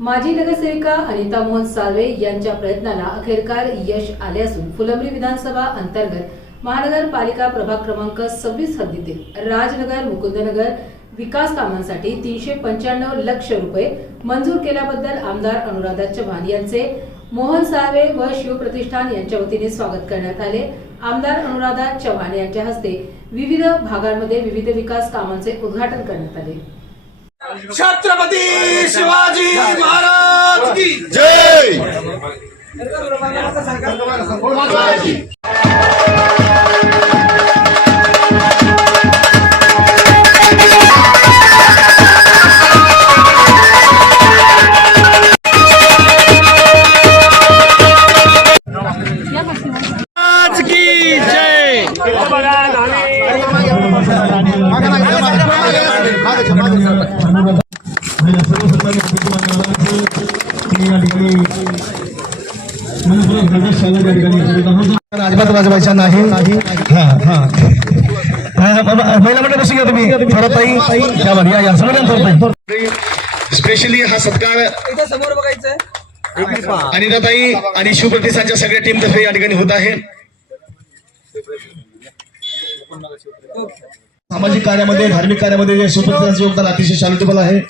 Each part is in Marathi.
माजी नगरसेविका अनिता मोहन साळवे यांच्या प्रयत्नाला अखेरकार यश आले असून फुलंब्री विधानसभा अंतर्गत महानगरपालिका प्रभाग क्रमांक 26 हद्दीतील राजनगर मुकुंदनगर विकास कामांसाठी 395 लाख रुपये मंजूर केल्याबद्दल आमदार अनुराधा चव्हाण यांचे मोहन साळवे व शिवप्रतिष्ठान यांच्या वतीने स्वागत करण्यात आले। आमदार अनुराधा चव्हाण यांच्या हस्ते विविध भागांमध्ये विविध विकास कामांचे उद्घाटन करण्यात आले। छत्रपती शिवाजी महाराज की जय। आज की जय। अजिबात वाजवायचा नाही। महिला मंडळ बसून घ्या तुम्ही थोडा ताई त्यावर या समोर स्पेशली हा सत्कार समोर बघायचंय अनिताताई आणि शिवप्रतिष्ठानच्या सगळ्या टीम तर्फे या ठिकाणी होत आहे। सामाजिक कार्यामध्ये धार्मिक कार्यामध्ये जे शिवप्रतिष्ठानचे योगदान अतिशय शालितबल आहे।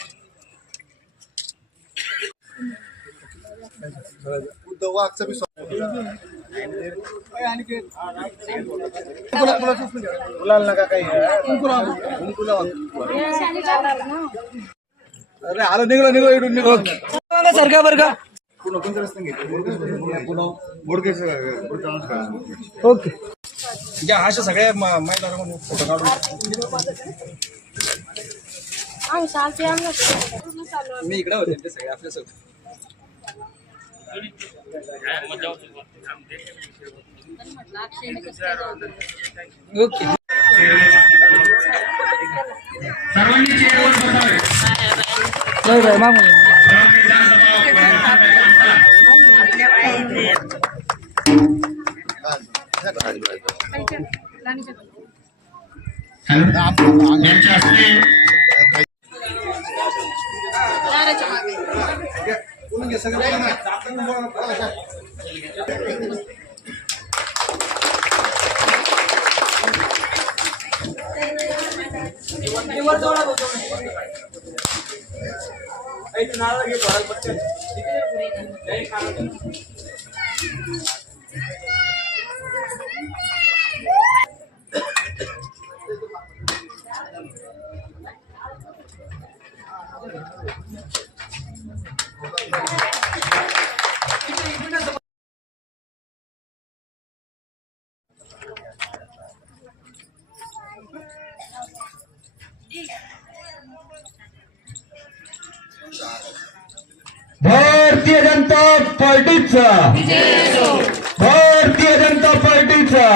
अरे आलो निघलो इकडून निघलो सरका बर का ओके ज्या अशा सगळ्या महिला फोटो काढून मी इकडे होते ते सगळे आपल्या सोबत ओके सर्वांनी चेअरवर बसावे। नाही मागून यांच्या हस्ते भारतीय जनता पार्टीचा भारतीय जनता पार्टीचा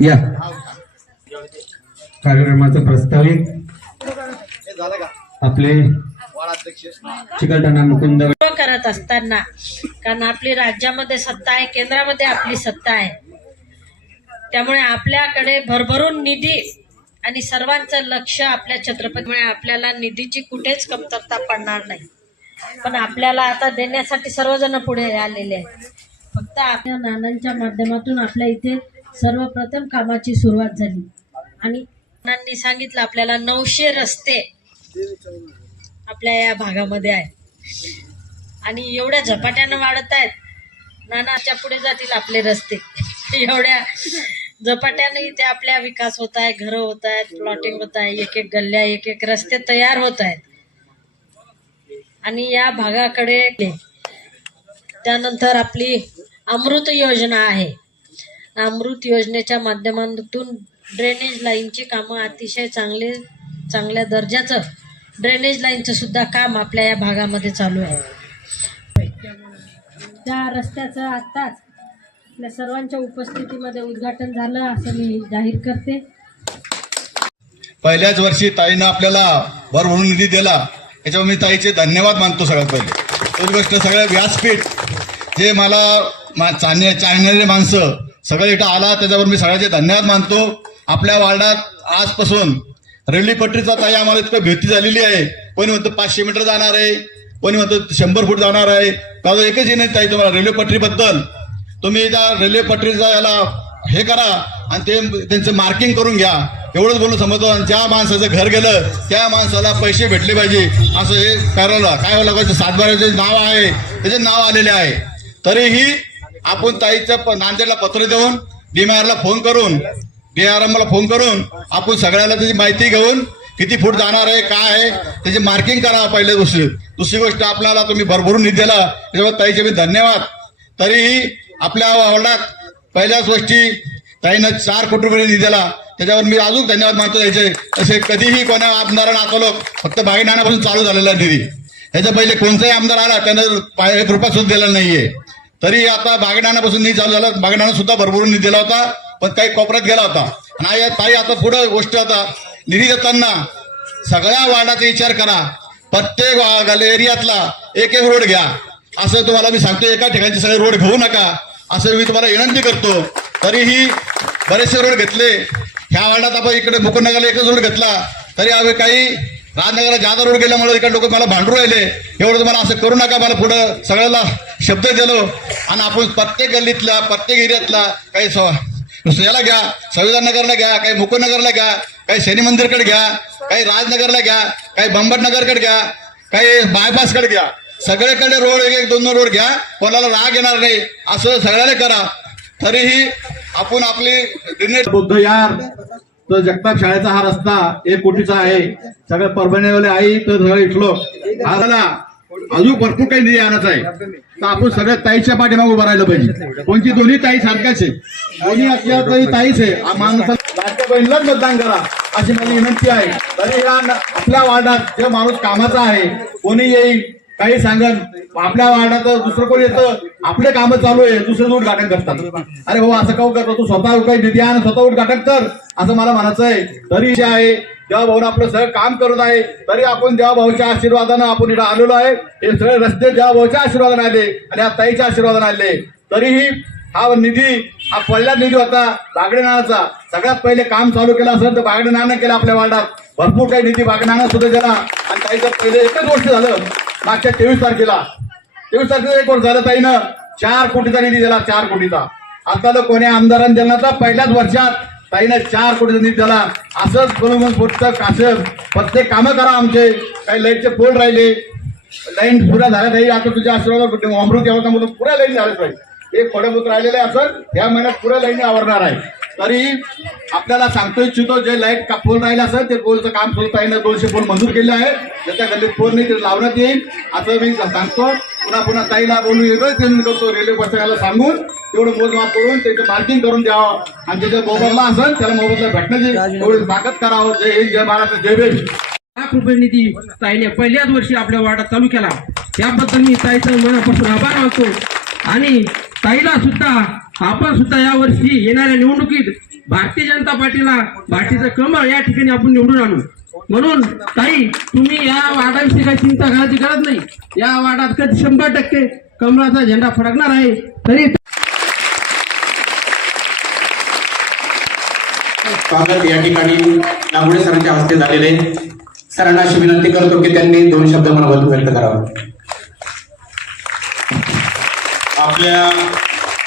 या कार्यक्रमाचं प्रस्तावित आपले चिकलठाणा मुकुंद करत असताना, कारण आपली राज्यामध्ये सत्ता आहे, केंद्रामध्ये आपली सत्ता आहे, त्यामुळे आपल्याकडे भरभरून निधी आणि सर्वांचं लक्ष आपल्या छत्रपतीमुळे आपल्याला निधीची कुठेच कमतरता पडणार नाही। पण आपल्याला आता देण्यासाठी सर्वजण पुढे आलेले आहेत। फक्त आपल्या नानांच्या माध्यमातून आपल्या इथे सर्वप्रथम कामाची सुरुवात झाली आणि नानांनी सांगितलं आपल्याला 900 रस्ते आपल्या या भागामध्ये आहेत आणि एवढ्या झपाट्यानं वाढत आहेत। नानाच्या पुढे जातील आपले रस्ते, एवढ्या झपाट्याने इथे आपल्या विकास होत आहे, घरं होत आहेत, प्लॉटिंग होत आहे, एक एक गल्ल्या एक एक रस्ते तयार होत आहेत आणि या भागाकडे त्यानंतर आपली अमृत योजना आहे। अमृत योजनेच्या माध्यमातून ड्रेनेज लाईनची कामं अतिशय चांगल्या दर्जाचं ड्रेनेज लाईनचं सुद्धा काम आपल्या या भागामध्ये चालू आहे। त्या रस्त्याचं आत्ताच आपल्या सर्वांच्या उपस्थितीमध्ये उद्घाटन झालं असं मी जाहीर करते। पहिल्याच वर्षी ताईनं आपल्याला भरभरून निधी दिला, याच्यावर मी ताईचे धन्यवाद मानतो। सगळ्यात पहिले तोच गोष्ट सगळं व्यासपीठ जे मला चालणारे माणसं सगळे इथं आला त्याच्यावर मी सगळ्याचे धन्यवाद मानतो। आपल्या वार्डात आजपासून रेल्वे पट्टीचा ताई आम्हाला इतकं भीती झालेली आहे. कोणी म्हणतं 500 मीटर जाणार आहे, कोणी म्हणतं 100 फूट जाणार आहे. माझं एकच विनंती ताई तुम्हाला रेल्वे पट्टीबद्दल, तुम्ही त्या रेल्वे पट्टीचा याला हे करा आणि ते त्यांचं मार्किंग करून घ्या. एवढंच बोलून समजतो. आणि ज्या माणसाचं घर गेलं त्या माणसाला पैसे भेटले पाहिजे असं हे करायला काय लागायचं. 7/12 नाव आहे, त्याचे नाव आलेले आहे. तरीही आपण ताईचं नांदेडला पत्र देऊन DMRला फोन करून DRMला फोन करून आपण सगळ्याला त्याची माहिती घेऊन किती फूट जाणार आहे काय आहे त्याची मार्किंग करा. पहिले दुसरी गोष्ट आपल्याला तुम्ही भरभरून निधी दिला त्याच्यावर ताईचे मी धन्यवाद. तरीही आपल्या वार्डात पहिल्याच गोष्टी ताईनं 4 कोटी रुपये निधी दिला, त्याच्यावर मी अजून धन्यवाद मानतो. यायचे असे कधीही कोणा आमदारांना आकलो फक्त बागेनाण्यापासून चालू झालेला निधी. ह्याच्या पहिले कोणताही आमदार आला त्यानं 1 रुपया सुद्धा दिला नाहीये. तरी आता बागेनाण्यापासून निधी चालू झाला. बागेनाना सुद्धा भरभरून निधी दिला होता, पण काही कोपऱ्यात गेला होता. आणि ताई आता पुढे गोष्ट आता निधी देताना सगळ्या वार्डाचा विचार करा. प्रत्येक एरियातला एक रोड घ्या असं तुम्हाला मी सांगतो. एका ठिकाणचे सगळे रोड घेऊ नका असं मी तुम्हाला विनंती करतो. तरीही बरेचसे रोड घेतले. ह्या वार्डात आपण इकडे मुकुंदनगरला एकच रोड घेतला, तरी आम्ही काही राजनगरला जादा रोड गेल्यामुळे इकडे लोक मला भांडू राहिले. एवढं तुम्हाला असं करू नका. मला पुढं सगळ्याला शब्द दिलो. आणि आपण प्रत्येक गल्लीतला प्रत्येक एरियातला काही याला घ्या, संविधान नगरला घ्या, काही मुकुंदनगरला घ्या, काही शनी मंदिरकडे घ्या, काही राजनगरला घ्या, काही बंबटनगरकडे घ्या, काही बायपासकडे घ्या. सगळीकडे रोड 1-2 रोड घ्या. कोणाला राग येणार नाही असं सगळ्याला करा. तरीही आपण आपली बुद्ध यार तर जगताप शाळेचा हा रस्ता 1 कोटीचा आहे. सगळे परभणीवाले आई तर सगळे इथलो आला अजून भरपूर काही निधी आणायचा आहे. तर आपण सगळ्या ताईच्या पाठीमागे उभं राहिलं पाहिजे. कोणती दोन्ही ताई सारख्याच आहे, दोन्ही असल्या तरी ताईच आहे. माणसाला लाडक्या बहिणीलाच मतदान करा अशी माझी विनंती आहे. तरी या आपल्या वार्डात जे माणूस कामाचा आहे कोणी येईल काही सांगन आपल्या वार्डात दुसरं कोणी येतं आपले कामं चालू आहे दुसरं उद्घाटन करतात. अरे भाऊ असं काऊ करतो तू स्वतः काही निधी आण स्वतः उद्घाटन कर असं मला म्हणायचं आहे. तरी जे आहे देवाभाऊनं आपलं सगळं काम करत आहे. तरी आपण देवाभाऊच्या आशीर्वादानं आपण इथं आलेलो आहे. हे सगळे रस्ते देवाभाऊच्या आशीर्वादाने आले आणि या ताईच्या आशीर्वादाने आले. तरीही हा निधी हा पहिला निधी होता बागडे नानाचा. सगळ्यात पहिले काम चालू केलं असेल तर बागडे नाना केलं. आपल्या वार्डात भरपूर काही निधी बागडे नाना सुद्धा दिला. आणि ताईचं पहिले एकच गोष्ट झालं मागच्या 23 तारखेला 1 वर्ष झालं ताईनं 4 कोटीचा निधी दिला. 4 कोटीचा. आता तर कोणी आमदारांनी दिला नव्हता. पहिल्याच वर्षात ताईनं 4 कोटीचा निधी दिला. असंच बनवून पुस्तक असं प्रत्येक कामं करा. आमचे काही लाईटचे पोल राहिले, लाईन पुऱ्या झाल्या ताई. आता तुझ्या आशीर्वाद अमृत यावं पुऱ्या लाईन झाल्या पाहिजे. एक खोडेपूत राहिलेले असं या महिन्यात पुऱ्या लाईनी आवरणार आहे. तरी आपल्याला सांगतो इच्छितो जे लाईट पोल राहिले असेल ते पोलचं काम सुरू ताईनं 200 पोल मंजूर केले आहे. ज्याच्या गल्लीत पोल नाही ते लावण्यात येईल असं मी सांगतो. पुन्हा ताईला बोलून वेगळं करतो. रेल्वे प्रशासनाला सांगून तेवढं मोजमाप करून त्याचं मार्किंग करून द्यावं. आणि ज्याच्या मोबाईलला असेल त्याला मोबाईलला भेटण्याची एवढी ताकद करावं. जय हिंद जय महाराष्ट्र जय भीम. ₹1,00,000 निधी ताईने पहिल्याच वर्षी आपल्या वार्डात चालू केला. त्याबद्दल मी ताईचं मनापासून आभार मानतो. आणि ताईला सुद्धा आपण सुद्धा या वर्षी येणाऱ्या निवडणुकीत भारतीय जनता पार्टीला भारतीचं कमळ या ठिकाणी आपण निवडून आणू. म्हणून ताई तुम्ही या वार्डाविषयी काही चिंता करायची गरज नाही. या वार्डात कधी 100% कमळाचा झेंडा फडकणार आहे. तरी स्वागत या ठिकाणी नागुडे सरांच्या हस्ते झालेले आहे. सरांना अशी विनंती करतो की त्यांनी 2 शब्द मनोगत व्यक्त करावं.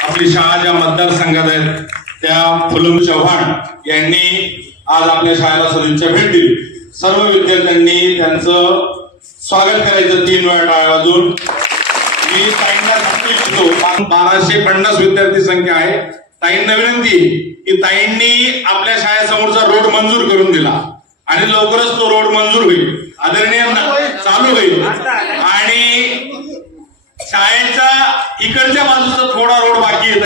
आपली शाळा ज्या मतदारसंघात आहेत त्या फुलम चव्हाण यांनी आज आपल्या शाळेला सदिच्छा भेट दिली. सर्व विद्यार्थ्यांनी त्यांचं स्वागत करायचं 3 वेळा टाळ्या वाजून. मी ताईंना सांगू इच्छितो 1250 विद्यार्थी संख्या आहे. ताईंना विनंती की ताईंनी आपल्या शाळेसमोरचा रोड मंजूर करून दिला आणि लवकरच तो रोड मंजूर होईल, आदरणीय चालू होईल. आणि शाळेचा इकडच्या बाजूचा थोडा रोड बाकी आहे.